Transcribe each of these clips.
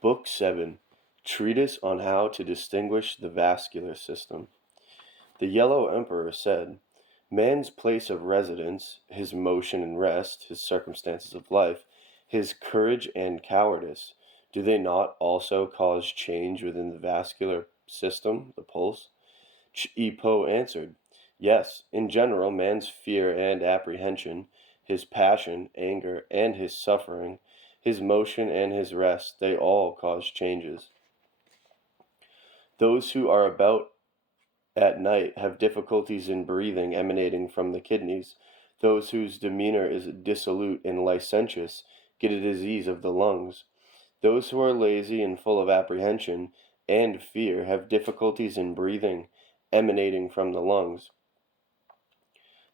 Book 7, Treatise on How to Distinguish the Vascular System. The Yellow Emperor said, "Man's place of residence, his motion and rest, his circumstances of life, his courage and cowardice, do they not also cause change within the vascular system, the pulse?" Po answered, "Yes, in general, man's fear and apprehension, his passion, anger, and his suffering, his motion and his rest, they all cause changes. Those who are about at night have difficulties in breathing emanating from the kidneys. Those whose demeanor is dissolute and licentious get a disease of the lungs. Those who are lazy and full of apprehension and fear have difficulties in breathing emanating from the lungs.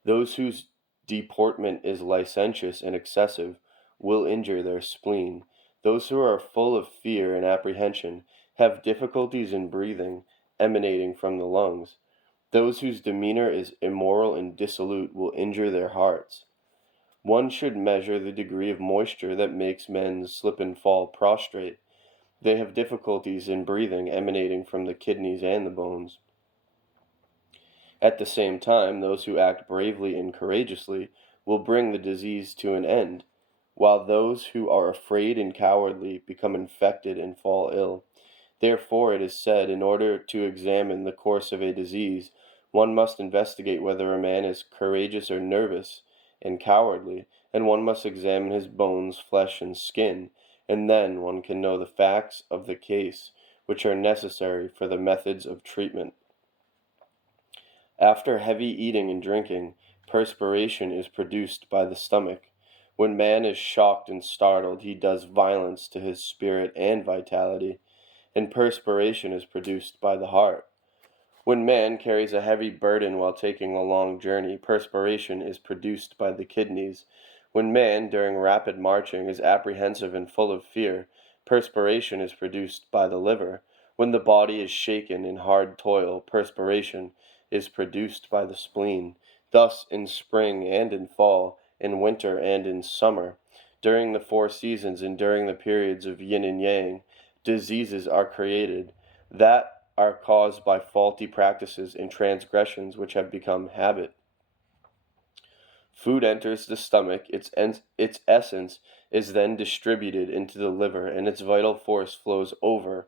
Those whose deportment is licentious and excessive will injure their spleen. Those who are full of fear and apprehension have difficulties in breathing emanating from the lungs. Those whose demeanor is immoral and dissolute will injure their hearts. One should measure the degree of moisture that makes men slip and fall prostrate. They have difficulties in breathing emanating from the kidneys and the bones. At the same time, those who act bravely and courageously will bring the disease to an end, while those who are afraid and cowardly become infected and fall ill. Therefore, it is said, in order to examine the course of a disease, one must investigate whether a man is courageous or nervous and cowardly, and one must examine his bones, flesh, and skin, and then one can know the facts of the case, which are necessary for the methods of treatment. After heavy eating and drinking, perspiration is produced by the stomach. When man is shocked and startled, he does violence to his spirit and vitality, and perspiration is produced by the heart. When man carries a heavy burden while taking a long journey, perspiration is produced by the kidneys. When man, during rapid marching, is apprehensive and full of fear, perspiration is produced by the liver. When the body is shaken in hard toil, perspiration is produced by the spleen. Thus, in spring and in fall, in winter and in summer, during the 4 seasons and during the periods of yin and yang, diseases are created that are caused by faulty practices and transgressions which have become habit. Food enters the stomach, its essence is then distributed into the liver, and its vital force flows over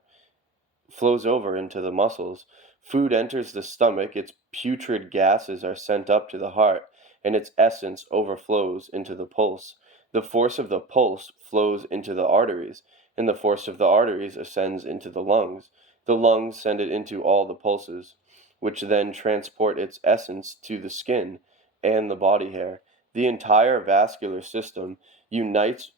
into the muscles. Food enters the stomach, its putrid gases are sent up to the heart, and its essence overflows into the pulse. The force of the pulse flows into the arteries, and the force of the arteries ascends into the lungs. The lungs send it into all the pulses, which then transport its essence to the skin and the body hair. The entire vascular system unites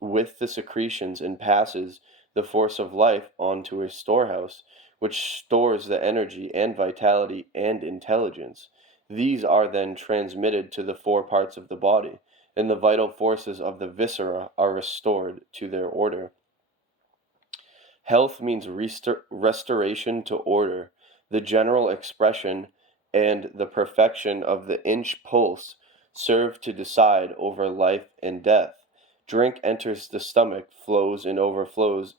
with the secretions and passes the force of life onto a storehouse, which stores the energy and vitality and intelligence. These are then transmitted to the 4 parts of the body, and the vital forces of the viscera are restored to their order. Health means restoration to order. The general expression and the perfection of the inch pulse serve to decide over life and death. Drink enters the stomach, flows and overflows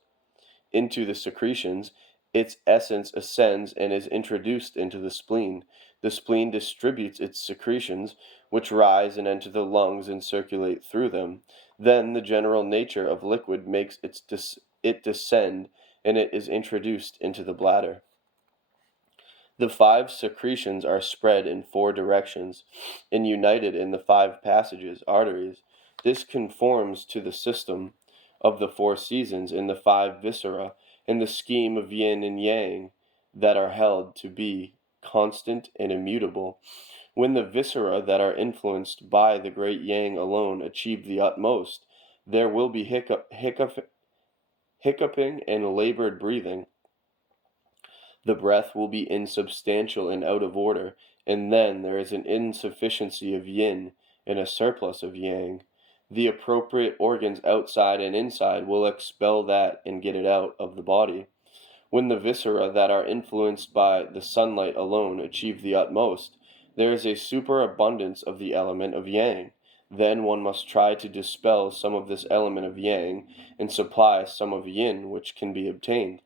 into the secretions. Its essence ascends and is introduced into the spleen. The spleen distributes its secretions, which rise and enter the lungs and circulate through them. Then the general nature of liquid makes it descend, and it is introduced into the bladder. The 5 secretions are spread in 4 directions and united in the 5 passages, arteries. This conforms to the system of the 4 seasons in the 5 viscera and the scheme of yin and yang that are held to be constant and immutable. When the viscera that are influenced by the great yang alone achieve the utmost, there will be hiccuping and labored breathing. The breath will be insubstantial and out of order, and then there is an insufficiency of yin and a surplus of yang. The appropriate organs outside and inside will expel that and get it out of the body. When the viscera that are influenced by the sunlight alone achieve the utmost, there is a superabundance of the element of yang. Then one must try to dispel some of this element of yang and supply some of yin which can be obtained.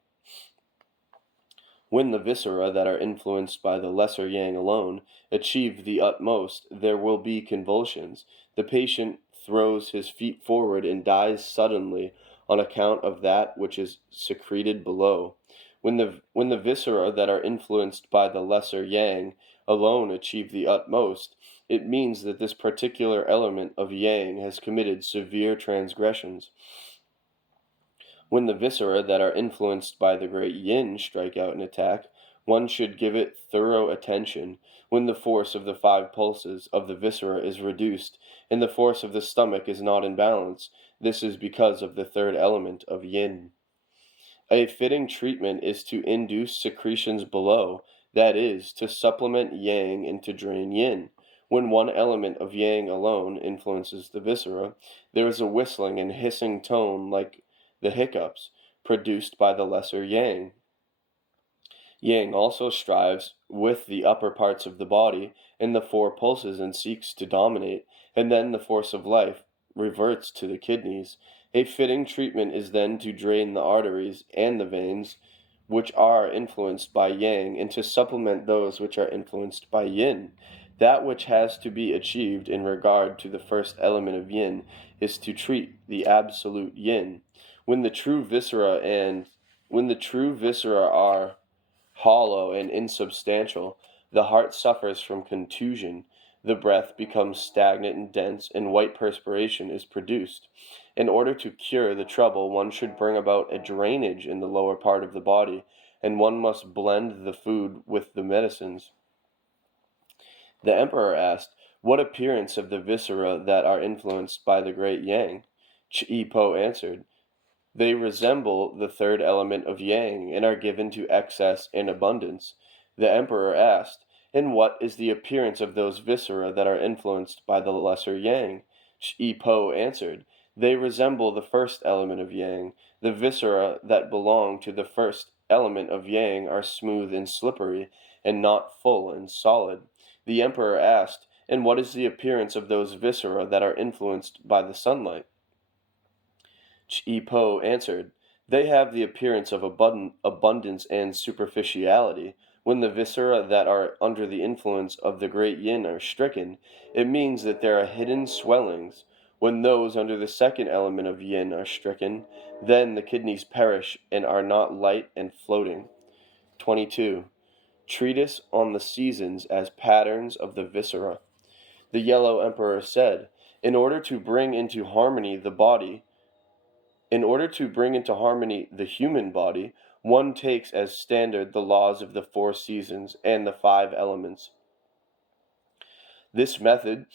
When the viscera that are influenced by the lesser yang alone achieve the utmost, there will be convulsions. The patient throws his feet forward and dies suddenly on account of that which is secreted below. When the viscera that are influenced by the lesser yang alone achieve the utmost, it means that this particular element of yang has committed severe transgressions. When the viscera that are influenced by the great yin strike out and attack, one should give it thorough attention. When the force of the 5 pulses of the viscera is reduced, and the force of the stomach is not in balance, this is because of the third element of yin. A fitting treatment is to induce secretions below, that is, to supplement yang and to drain yin. When one element of yang alone influences the viscera, there is a whistling and hissing tone like the hiccups produced by the lesser yang. Yang also strives with the upper parts of the body in the 4 pulses and seeks to dominate, and then the force of life reverts to the kidneys. A fitting treatment is then to drain the arteries and the veins which are influenced by yang and to supplement those which are influenced by yin. That which has to be achieved in regard to the first element of yin is to treat the absolute yin. When the true viscera are hollow and insubstantial, the heart suffers from contusion, the breath becomes stagnant and dense, and white perspiration is produced. In order to cure the trouble, one should bring about a drainage in the lower part of the body, and one must blend the food with the medicines. The emperor asked, "What appearance of the viscera that are influenced by the great yang?" Chi-Po answered, "They resemble the third element of yang and are given to excess and abundance." The emperor asked, "And what is the appearance of those viscera that are influenced by the lesser yang?" Chi-Po answered, "They resemble the first element of yang. The viscera that belong to the first element of yang are smooth and slippery, and not full and solid." The emperor asked, "And what is the appearance of those viscera that are influenced by the sunlight?" Chi-Po answered, "They have the appearance of abundance and superficiality. When the viscera that are under the influence of the great yin are stricken, it means that there are hidden swellings. When those under the second element of yin are stricken, then the kidneys perish and are not light and floating." 22. Treatise on the seasons as patterns of the viscera. The Yellow Emperor said, In order to bring into harmony the human body, one takes as standard the laws of the 4 seasons and the 5 elements. This method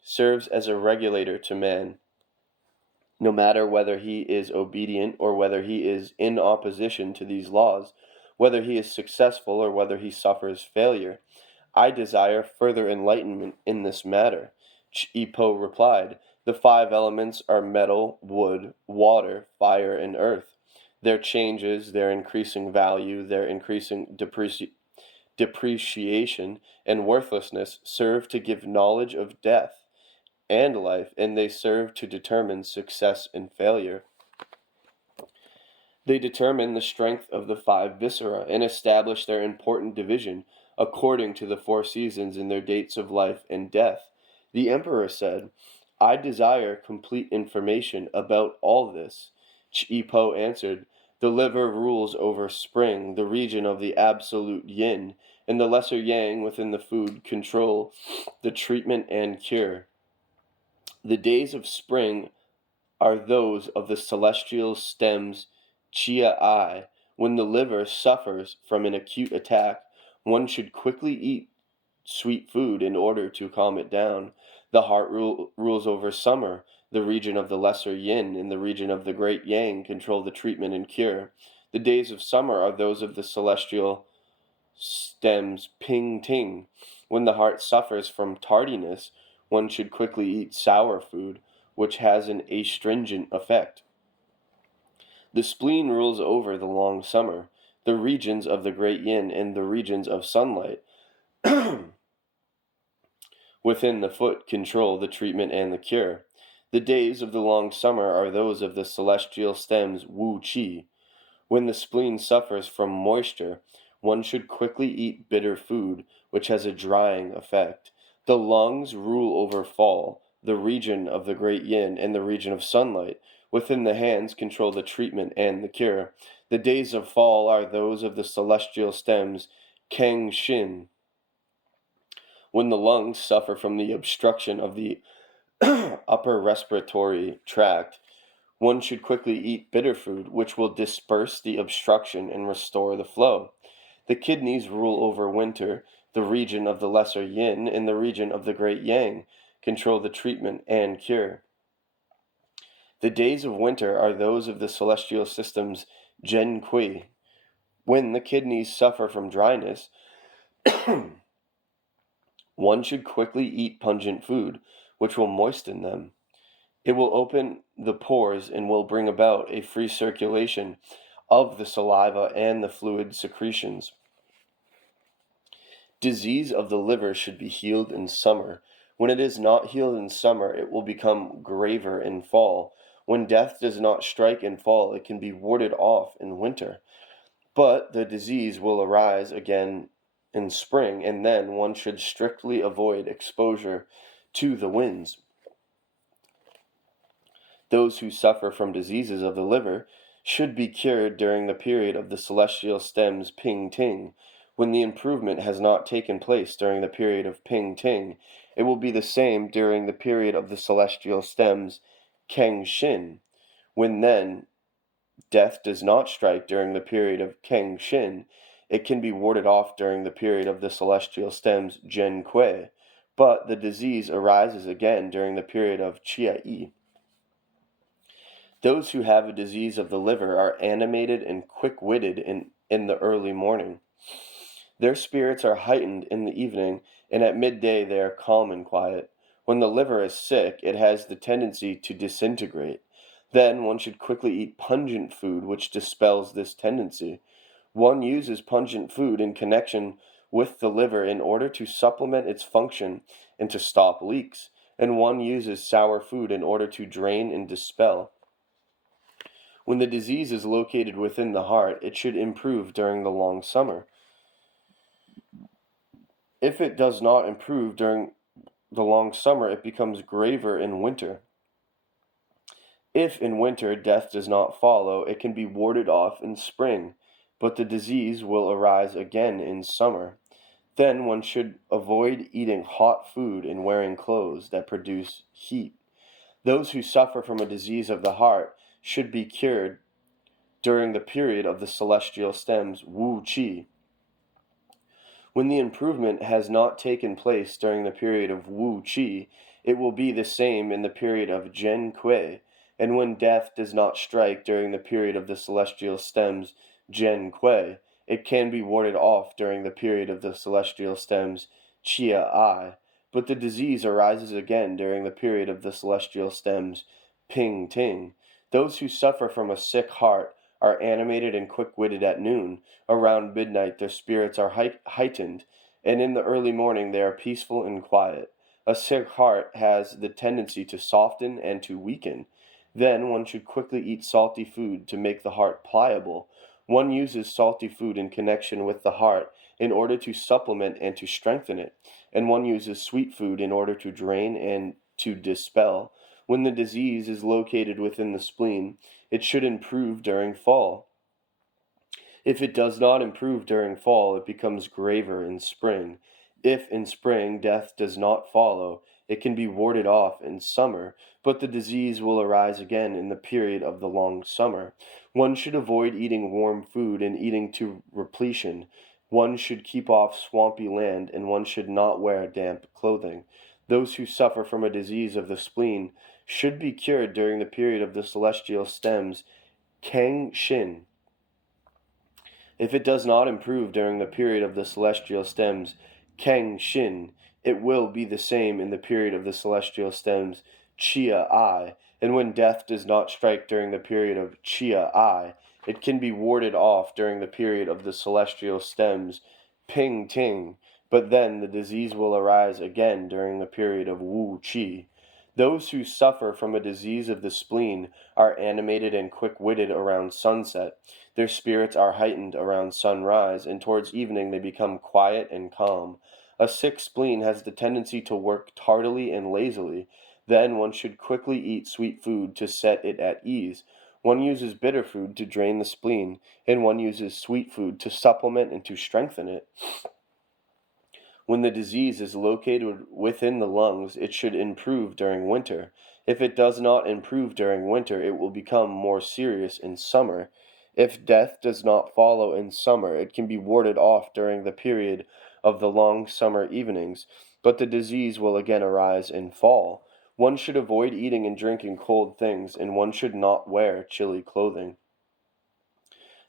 serves as a regulator to man, no matter whether he is obedient or whether he is in opposition to these laws, whether he is successful or whether he suffers failure. I desire further enlightenment in this matter." Chi-Po replied, "The 5 elements are metal, wood, water, fire, and earth. Their changes, their increasing value, their increasing depreciation, and worthlessness serve to give knowledge of death and life, and they serve to determine success and failure. They determine the strength of the 5 viscera and establish their important division according to the 4 seasons in their dates of life and death." The emperor said, "I desire complete information about all this." Chi-Po answered, "The liver rules over spring, the region of the absolute yin, and the lesser yang within the food control the treatment and cure. The days of spring are those of the celestial stems Chia-I. When the liver suffers from an acute attack, one should quickly eat sweet food in order to calm it down. The heart rules over summer. The region of the lesser yin and the region of the great yang control the treatment and cure. The days of summer are those of the celestial stems Ping-Ting. When the heart suffers from tardiness, one should quickly eat sour food, which has an astringent effect. The spleen rules over the long summer, the regions of the great yin and the regions of sunlight. within the foot control the treatment and the cure. The days of the long summer are those of the celestial stems Wu Qi. When the spleen suffers from moisture, one should quickly eat bitter food, which has a drying effect. The lungs rule over fall, the region of the great yin, and the region of sunlight. Within the hands control the treatment and the cure. The days of fall are those of the celestial stems Keng Shin. When the lungs suffer from the obstruction of the upper respiratory tract, one should quickly eat bitter food, which will disperse the obstruction and restore the flow. The kidneys rule over winter, the region of the lesser yin and the region of the great yang control the treatment and cure. The days of winter are those of the celestial systems Zhen Kui. When the kidneys suffer from dryness, one should quickly eat pungent food, which will moisten them. It will open the pores and will bring about a free circulation of the saliva and the fluid secretions. Disease of the liver should be healed in summer. When it is not healed in summer, it will become graver in fall. When death does not strike in fall, it can be warded off in winter. But the disease will arise again in spring, and then one should strictly avoid exposure to the winds. Those who suffer from diseases of the liver should be cured during the period of the celestial stems Ping Ting. When the improvement has not taken place during the period of Ping Ting, it will be the same during the period of the celestial stems Keng Shin. When then death does not strike during the period of Keng Shin, it can be warded off during the period of the celestial stems Zhen Kui, but the disease arises again during the period of Chia Yi. Those who have a disease of the liver are animated and quick-witted in the early morning. Their spirits are heightened in the evening, and at midday they are calm and quiet. When the liver is sick, it has the tendency to disintegrate. Then one should quickly eat pungent food, which dispels this tendency. One uses pungent food in connection with the liver in order to supplement its function and to stop leaks, and one uses sour food in order to drain and dispel. When the disease is located within the heart, it should improve during the long summer. If it does not improve during the long summer, it becomes graver in winter. If in winter death does not follow, it can be warded off in spring, but the disease will arise again in summer. Then one should avoid eating hot food and wearing clothes that produce heat. Those who suffer from a disease of the heart should be cured during the period of the celestial stems Wu Qi. When the improvement has not taken place during the period of Wu Qi, it will be the same in the period of Zhen Kui, and when death does not strike during the period of the celestial stems Zhen Kui, it can be warded off during the period of the celestial stems Chia Ai, but the disease arises again during the period of the celestial stems Ping Ting. Those who suffer from a sick heart are animated and quick-witted at noon. Around midnight their spirits are heightened, and in the early morning they are peaceful and quiet. A sick heart has the tendency to soften and to weaken. Then one should quickly eat salty food to make the heart pliable. One uses salty food in connection with the heart in order to supplement and to strengthen it, and one uses sweet food in order to drain and to dispel. When the disease is located within the spleen, it should improve during fall. If it does not improve during fall, it becomes graver in spring. If in spring death does not follow, it can be warded off in summer, but the disease will arise again in the period of the long summer. One should avoid eating warm food and eating to repletion. One should keep off swampy land, and one should not wear damp clothing. Those who suffer from a disease of the spleen should be cured during the period of the celestial stems Keng Shin. If it does not improve during the period of the celestial stems Keng Shin, it will be the same in the period of the celestial stems Chia Ai, and when death does not strike during the period of Chia Ai, it can be warded off during the period of the celestial stems Ping Ting. but then the disease will arise again during the period of Wu Qi. Those who suffer from a disease of the spleen are animated and quick-witted around sunset. Their spirits are heightened around sunrise, and towards evening they become quiet and calm. A sick spleen has the tendency to work tardily and lazily. Then one should quickly eat sweet food to set it at ease. One uses bitter food to drain the spleen, and one uses sweet food to supplement and to strengthen it. When the disease is located within the lungs, it should improve during winter. If it does not improve during winter, it will become more serious in summer. If death does not follow in summer, it can be warded off during the period of the long summer evenings, but the disease will again arise in fall. One should avoid eating and drinking cold things, and one should not wear chilly clothing.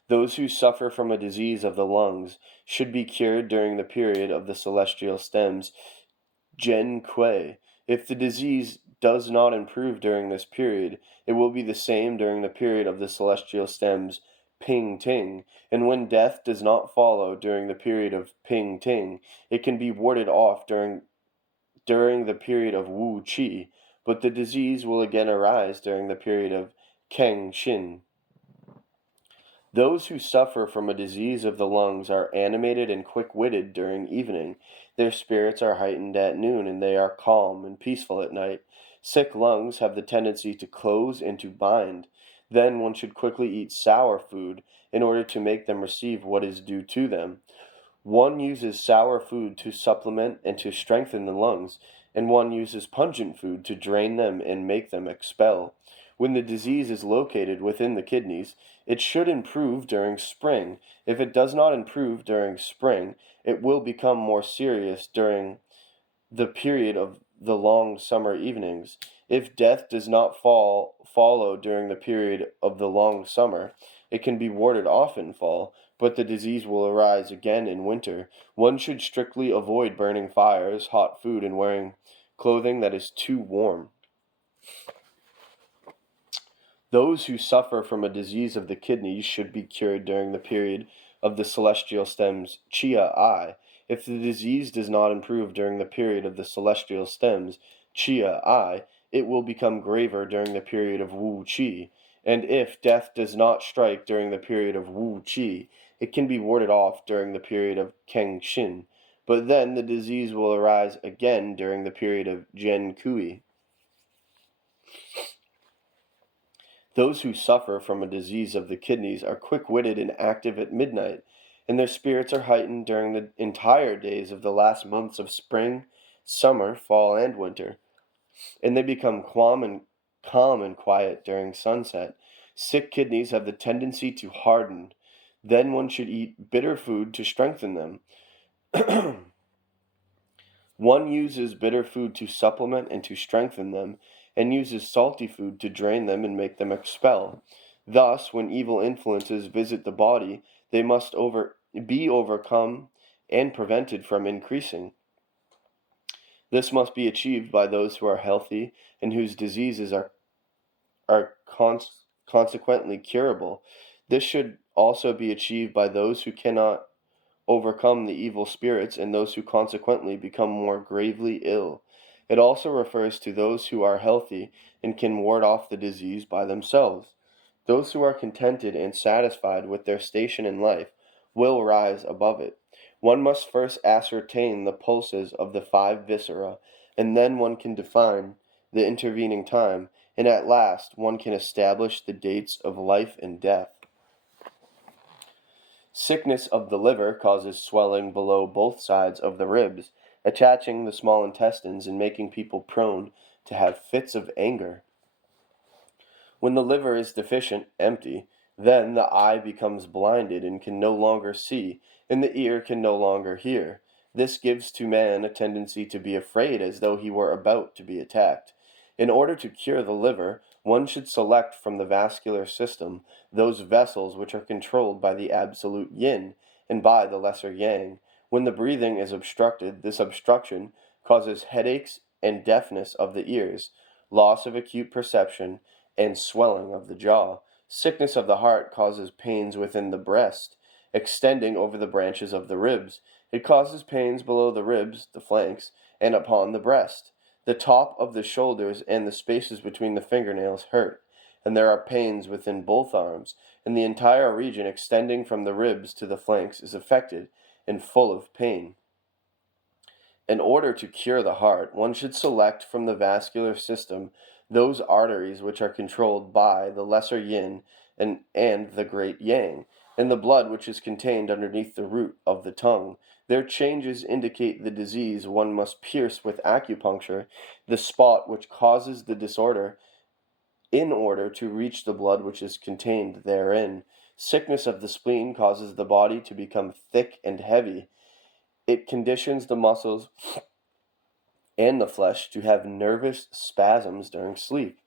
Those who suffer from a disease of the lungs should be cured during the period of the celestial stems, Gen Kui. If the disease does not improve during this period, it will be the same during the period of the celestial stems, Ping Ting. And when death does not follow during the period of Ping Ting, it can be warded off during the period of Wu Qi, but the disease will again arise during the period of Keng Shin. Those who suffer from a disease of the lungs are animated and quick-witted during evening. Their spirits are heightened at noon, and they are calm and peaceful at night. Sick lungs have the tendency to close and to bind. Then one should quickly eat sour food in order to make them receive what is due to them. One uses sour food to supplement and to strengthen the lungs, and one uses pungent food to drain them and make them expel. When the disease is located within the kidneys, it should improve during spring. If it does not improve during spring, it will become more serious during the period of the long summer evenings. If death does not follow during the period of the long summer, it can be warded off in fall, but the disease will arise again in winter. One should strictly avoid burning fires, hot food, and wearing clothing that is too warm. Those who suffer from a disease of the kidneys should be cured during the period of the celestial stems Chia I. If the disease does not improve during the period of the celestial stems Chia I, it will become graver during the period of Wu Qi. And if death does not strike during the period of Wu Qi, it can be warded off during the period of Keng Shin. But then the disease will arise again during the period of Gen Kui. Those who suffer from a disease of the kidneys are quick-witted and active at midnight, and their spirits are heightened during the entire days of the last months of spring, summer, fall, and winter, and they become calm and quiet during sunset. Sick kidneys have the tendency to harden. Then one should eat bitter food to strengthen them. One uses bitter food to supplement and to strengthen them, and uses salty food to drain them and make them expel. Thus, when evil influences visit the body, they must be overcome and prevented from increasing. This must be achieved by those who are healthy and whose diseases are consequently curable. This should also be achieved by those who cannot overcome the evil spirits and those who consequently become more gravely ill. It also refers to those who are healthy and can ward off the disease by themselves. Those who are contented and satisfied with their station in life will rise above it. One must first ascertain the pulses of the five viscera, and then one can define the intervening time, and at last one can establish the dates of life and death. Sickness of the liver causes swelling below both sides of the ribs, attaching the small intestines and making people prone to have fits of anger. When the liver is deficient, empty, then the eye becomes blinded and can no longer see, and the ear can no longer hear. This gives to man a tendency to be afraid as though he were about to be attacked. In order to cure the liver, one should select from the vascular system those vessels which are controlled by the absolute yin and by the lesser yang. When the breathing is obstructed, this obstruction causes headaches and deafness of the ears, loss of acute perception, and swelling of the jaw. Sickness of the heart causes pains within the breast extending over the branches of the ribs. It causes pains below the ribs, the flanks, and upon the breast. The top of the shoulders and the spaces between the fingernails hurt, and there are pains within both arms, and the entire region extending from the ribs to the flanks is affected and full of pain. In order to cure the heart, one should select from the vascular system those arteries which are controlled by the lesser yin and the great yang, and the blood which is contained underneath the root of the tongue. Their changes indicate the disease. One must pierce with acupuncture the spot which causes the disorder in order to reach the blood which is contained therein. Sickness of the spleen causes the body to become thick and heavy. It conditions the muscles and the flesh to have nervous spasms during sleep.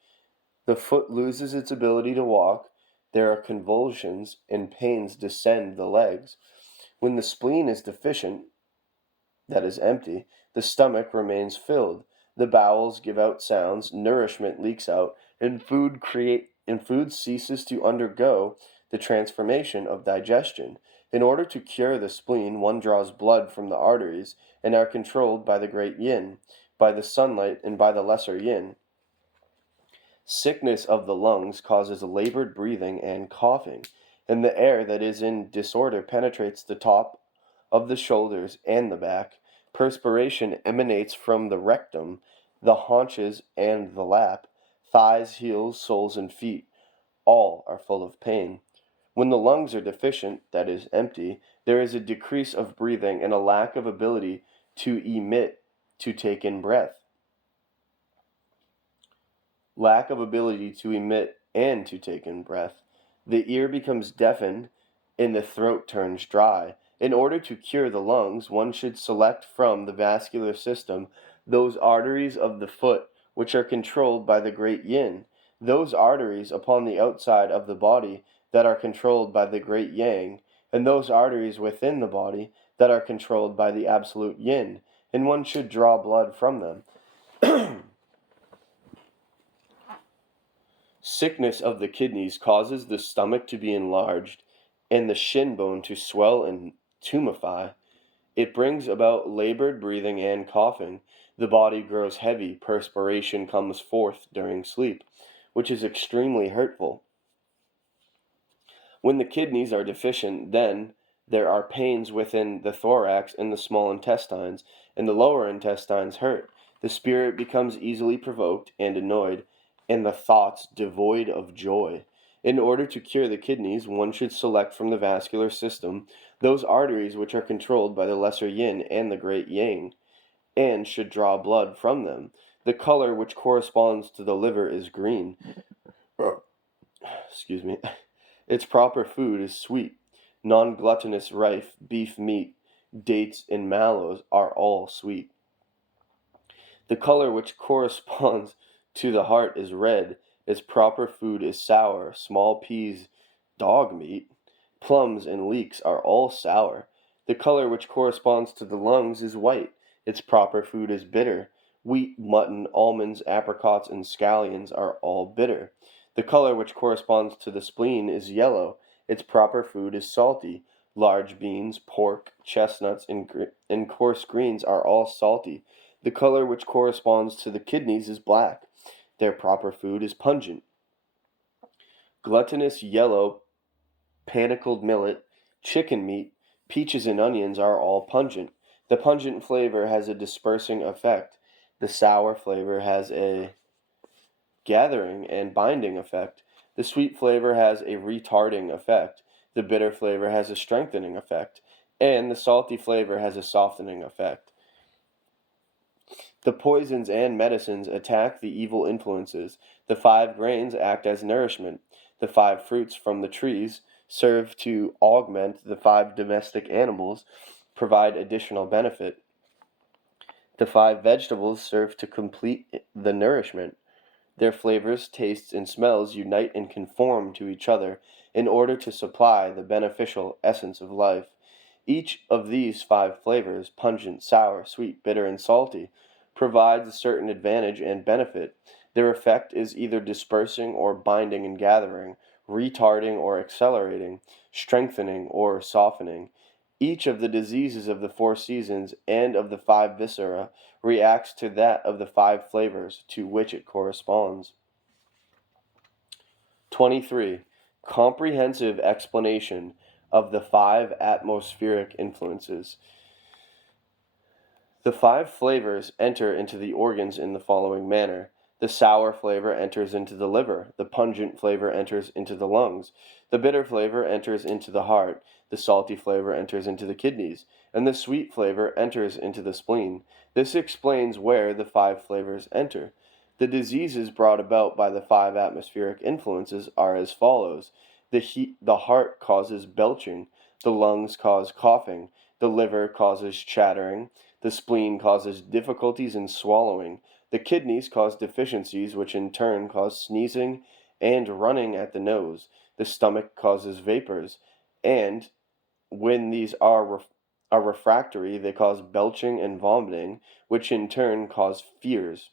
The foot loses its ability to walk. There are convulsions and pains descend the legs. When the spleen is deficient, that is empty, the stomach remains filled. The bowels give out sounds, nourishment leaks out, and food ceases to undergo the transformation of digestion. In order to cure the spleen, one draws blood from the arteries and are controlled by the great yin, by the sunlight, and by the lesser yin. Sickness of the lungs causes labored breathing and coughing, and the air that is in disorder penetrates the top of the shoulders and the back. Perspiration emanates from the rectum, the haunches, and the lap. Thighs, heels, soles, and feet, all are full of pain. When the lungs are deficient, that is, empty, there is a decrease of breathing and a lack of ability to emit, to take in breath. Lack of ability to emit and to take in breath. The ear becomes deafened and the throat turns dry. In order to cure the lungs, one should select from the vascular system those arteries of the foot which are controlled by the great yin, those arteries upon the outside of the body that are controlled by the great yang, and those arteries within the body that are controlled by the absolute yin, and one should draw blood from them. Sickness of the kidneys causes the stomach to be enlarged and the shin bone to swell and tumefy. It brings about labored breathing and coughing. The body grows heavy, perspiration comes forth during sleep, which is extremely hurtful. When the kidneys are deficient, then there are pains within the thorax and the small intestines, and the lower intestines hurt. The spirit becomes easily provoked and annoyed, and the thoughts devoid of joy. In order to cure the kidneys, one should select from the vascular system those arteries which are controlled by the lesser yin and the great yang, and should draw blood from them. The color which corresponds to the liver is green. Excuse me. Its proper food is sweet. Non-gluttonous rice, beef meat, dates, and mallows are all sweet. The color which corresponds to the heart is red. Its proper food is sour. Small peas, dog meat, plums, and leeks are all sour. The color which corresponds to the lungs is white. Its proper food is bitter. Wheat, mutton, almonds, apricots, and scallions are all bitter. The color which corresponds to the spleen is yellow. Its proper food is salty. Large beans, pork, chestnuts, and coarse greens are all salty. The color which corresponds to the kidneys is black. Their proper food is pungent. Gluttonous yellow, panicled millet, chicken meat, peaches, and onions are all pungent. The pungent flavor has a dispersing effect. The sour flavor has a gathering and binding effect. The sweet flavor has a retarding effect. The bitter flavor has a strengthening effect. And the salty flavor has a softening effect. The poisons and medicines attack the evil influences. The 5 grains act as nourishment. The 5 fruits from the trees serve to augment. The 5 domestic animals provide additional benefit. The 5 vegetables serve to complete the nourishment. Their flavors, tastes, and smells unite and conform to each other in order to supply the beneficial essence of life. Each of these 5 flavors, pungent, sour, sweet, bitter, and salty, provides a certain advantage and benefit. Their effect is either dispersing or binding and gathering, retarding or accelerating, strengthening or softening. Each of the diseases of the four seasons and of the five viscera reacts to that of the five flavors to which it corresponds. 23. Comprehensive explanation of the five atmospheric influences. The five flavors enter into the organs in the following manner. The sour flavor enters into the liver, the pungent flavor enters into the lungs, the bitter flavor enters into the heart, the salty flavor enters into the kidneys, and the sweet flavor enters into the spleen. This explains where the five flavors enter. The diseases brought about by the five atmospheric influences are as follows. The heart causes belching, the lungs cause coughing, the liver causes chattering, the spleen causes difficulties in swallowing. The kidneys cause deficiencies, which in turn cause sneezing and running at the nose. The stomach causes vapors, and when these are refractory, they cause belching and vomiting, which in turn cause fears.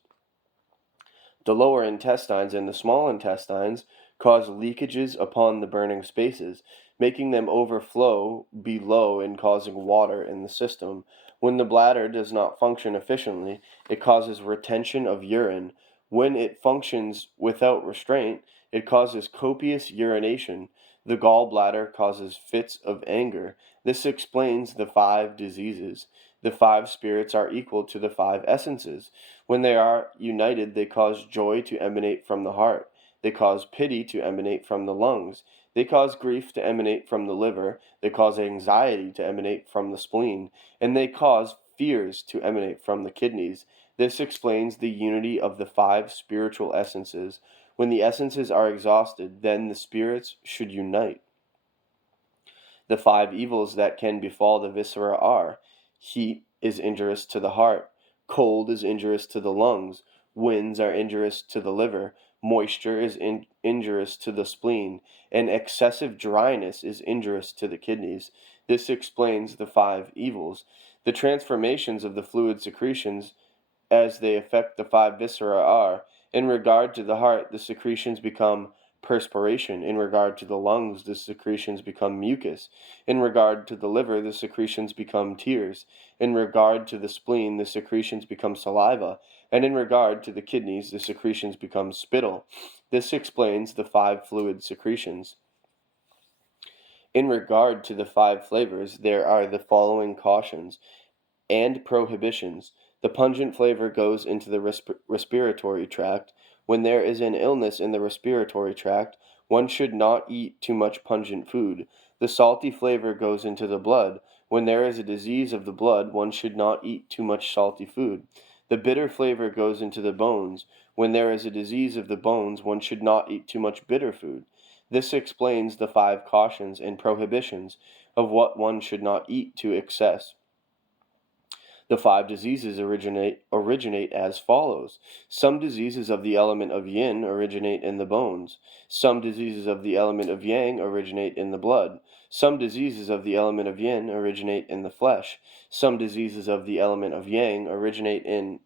The lower intestines and the small intestines cause leakages upon the burning spaces, making them overflow below and causing water in the system. When the bladder does not function efficiently, it causes retention of urine. When it functions without restraint, it causes copious urination. The gallbladder causes fits of anger. This explains the five diseases. The five spirits are equal to the five essences. When they are united, they cause joy to emanate from the heart. They cause pity to emanate from the lungs. They cause grief to emanate from the liver. They cause anxiety to emanate from the spleen. And they cause fears to emanate from the kidneys. This explains the unity of the five spiritual essences. When the essences are exhausted, then the spirits should unite. The five evils that can befall the viscera are: heat is injurious to the heart, cold is injurious to the lungs, winds are injurious to the liver, moisture is injurious to the spleen, and excessive dryness is injurious to the kidneys. This explains the five evils. The transformations of the fluid secretions as they affect the five viscera are: in regard to the heart, the secretions become perspiration; in regard to the lungs, the secretions become mucus; in regard to the liver, the secretions become tears; in regard to the spleen, the secretions become saliva; and in regard to the kidneys, the secretions become spittle. This explains the five fluid secretions. In regard to the five flavors, there are the following cautions and prohibitions. The pungent flavor goes into the respiratory tract. When there is an illness in the respiratory tract, one should not eat too much pungent food. The salty flavor goes into the blood. When there is a disease of the blood, one should not eat too much salty food. The bitter flavor goes into the bones. When there is a disease of the bones, one should not eat too much bitter food. This explains the five cautions and prohibitions of what one should not eat to excess. The five diseases originate as follows. Some diseases of the element of yin originate in the bones. Some diseases of the element of yang originate in the blood. Some diseases of the element of yin originate in the flesh. Some diseases of the element of yang originate in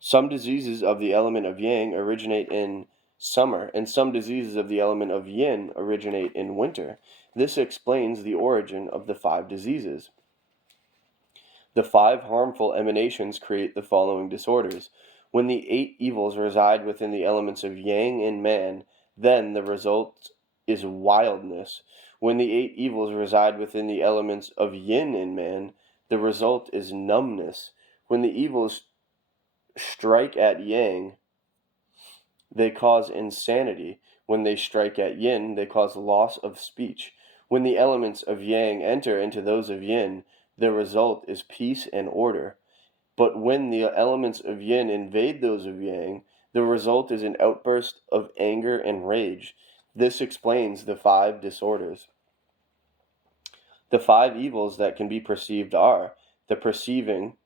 Some diseases of the element of yang originate in summer, and some diseases of the element of yin originate in winter. This explains the origin of the five diseases. The five harmful emanations create the following disorders. When the eight evils reside within the elements of yang in man, then the result is wildness. When the eight evils reside within the elements of yin in man, the result is numbness. When the evils strike at yang, they cause insanity. When they strike at yin, they cause loss of speech. When the elements of yang enter into those of yin, the result is peace and order. But when the elements of yin invade those of yang, the result is an outburst of anger and rage. This explains the five disorders. The five evils that can be perceived are the perceiving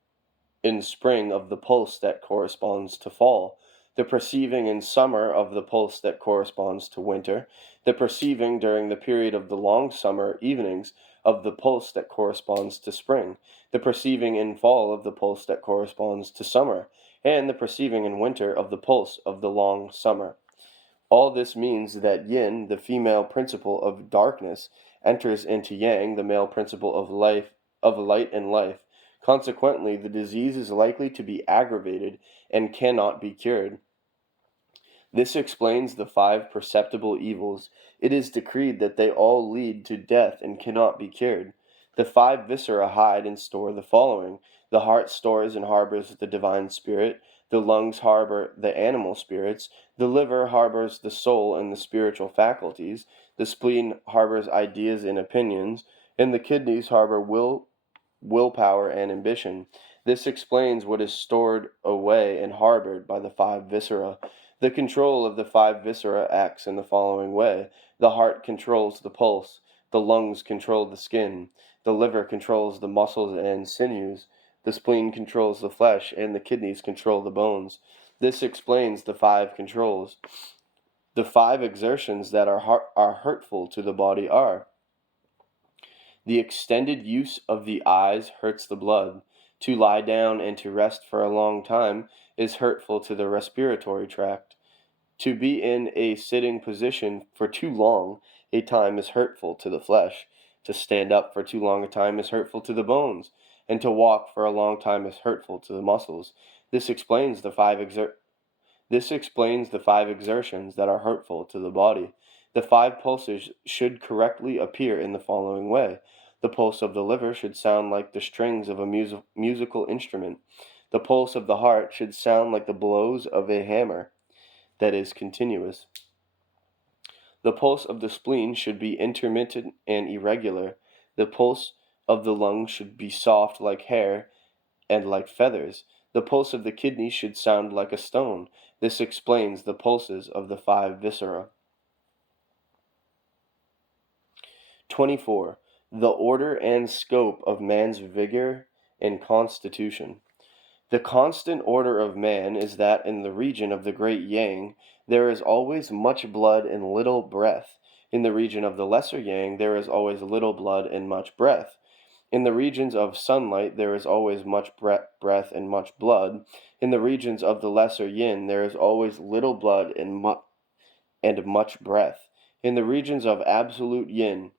in spring of the pulse that corresponds to fall, the perceiving in summer of the pulse that corresponds to winter, the perceiving during the period of the long summer evenings of the pulse that corresponds to spring, the perceiving in fall of the pulse that corresponds to summer, and the perceiving in winter of the pulse of the long summer. All this means that yin, the female principle of darkness, enters into yang, the male principle of life, of light and life. Consequently, the disease is likely to be aggravated and cannot be cured. This explains the five perceptible evils. It is decreed that they all lead to death and cannot be cured. The five viscera hide and store the following: the heart stores and harbors the divine spirit, the lungs harbor the animal spirits, the liver harbors the soul and the spiritual faculties, the spleen harbors ideas and opinions, and the kidneys harbor willpower and ambition. This explains what is stored away and harbored by the five viscera. The control of the five viscera acts in the following way: the heart controls the pulse, the lungs control the skin, the liver controls the muscles and sinews, the spleen controls the flesh, and the kidneys control the bones. This explains the five controls. The five exertions that are hurtful to the body are: the extended use of the eyes hurts the blood. To lie down and to rest for a long time is hurtful to the respiratory tract. To be in a sitting position for too long a time is hurtful to the flesh. To stand up for too long a time is hurtful to the bones, and to walk for a long time is hurtful to the muscles. This explains the five exertions that are hurtful to the body. The five pulses should correctly appear in the following way: the pulse of the liver should sound like the strings of a musical instrument. The pulse of the heart should sound like the blows of a hammer, that is continuous. The pulse of the spleen should be intermittent and irregular. The pulse of the lungs should be soft like hair and like feathers. The pulse of the kidney should sound like a stone. This explains the pulses of the five viscera. 24. The order and scope of man's vigor and constitution. The constant order of man is that in the region of the great yang there is always much blood and little breath. In the region of the lesser yang there is always little blood and much breath. In the regions of sunlight there is always much breath and much blood. In the regions of the lesser yin there is always little blood and much breath. In the regions of absolute yin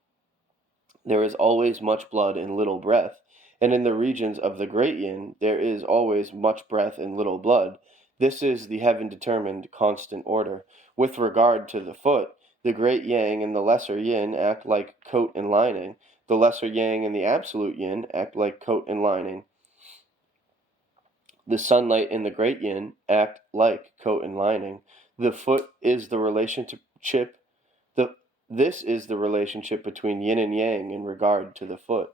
there is always much blood and little breath. And in the regions of the great yin there is always much breath and little blood. This is the heaven-determined constant order. With regard to the foot, the great yang and the lesser yin act like coat and lining. The lesser yang and the absolute yin act like coat and lining. The sunlight and the great yin act like coat and lining. The foot is the relationship. This is the relationship between yin and yang in regard to the foot.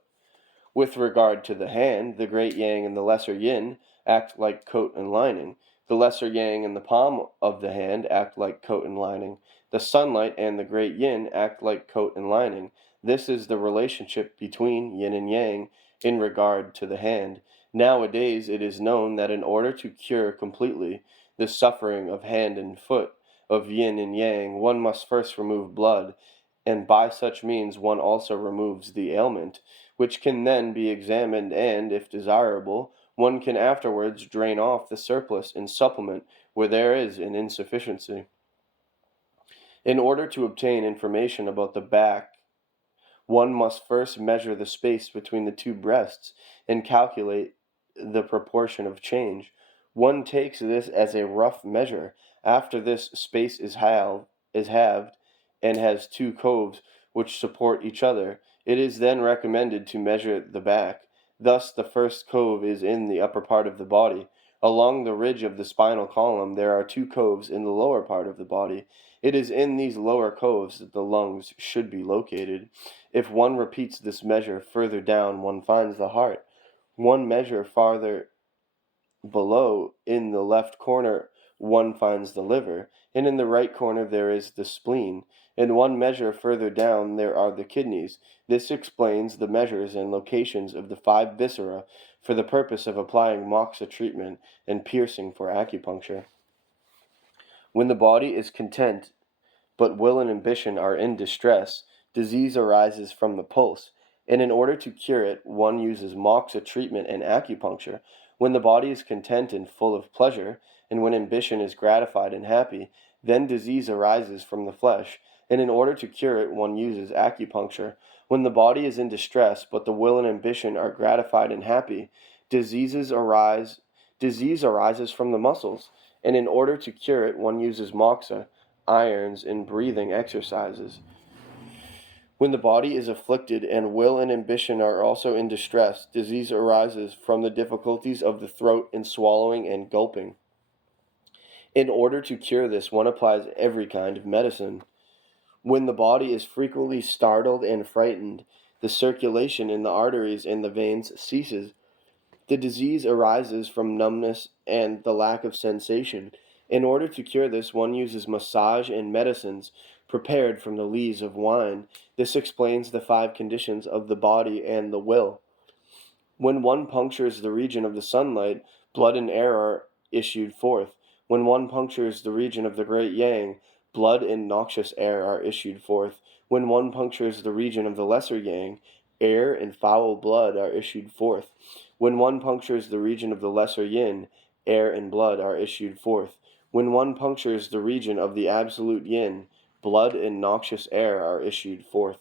With regard to the hand, the great yang and the lesser yin act like coat and lining. The lesser yang and the palm of the hand act like coat and lining. The sunlight and the great yin act like coat and lining. This is the relationship between yin and yang in regard to the hand. Nowadays it is known that in order to cure completely the suffering of hand and foot, of yin and yang, one must first remove blood, and by such means one also removes the ailment, which can then be examined, and, if desirable, one can afterwards drain off the surplus and supplement where there is an insufficiency. In order to obtain information about the back, one must first measure the space between the two breasts and calculate the proportion of change. One takes this as a rough measure. After this space is halved and has two coves which support each other, it is then recommended to measure the back. Thus the first cove is in the upper part of the body. Along the ridge of the spinal column there are two coves in the lower part of the body. It is in these lower coves that the lungs should be located. If one repeats this measure further down, one finds the heart. One measure farther below, in the left corner, one finds the liver, and in the right corner there is the spleen. In one measure further down there are the kidneys. This explains the measures and locations of the five viscera for the purpose of applying moxa treatment and piercing for acupuncture. When the body is content, but will and ambition are in distress, disease arises from the pulse, and in order to cure it, one uses moxa treatment and acupuncture. When the body is content and full of pleasure, and when ambition is gratified and happy, then disease arises from the flesh, and in order to cure it one uses acupuncture. When the body is in distress, but the will and ambition are gratified and happy, diseases arise. Disease arises from the muscles, and in order to cure it one uses moxa, irons, and breathing exercises. When the body is afflicted and will and ambition are also in distress, disease arises from the difficulties of the throat in swallowing and gulping. In order to cure this, one applies every kind of medicine. When the body is frequently startled and frightened, the circulation in the arteries and the veins ceases. The disease arises from numbness and the lack of sensation. In order to cure this, one uses massage and medicines prepared from the lees of wine. This explains the 5 conditions of the body and the will. When one punctures the region of the sunlight, blood and air are issued forth. When one punctures the region of the great yang, blood and noxious air are issued forth. When one punctures the region of the lesser yang, air and foul blood are issued forth. When one punctures the region of the lesser yin, air and blood are issued forth. When one punctures the region of the absolute yin, blood and noxious air are issued forth.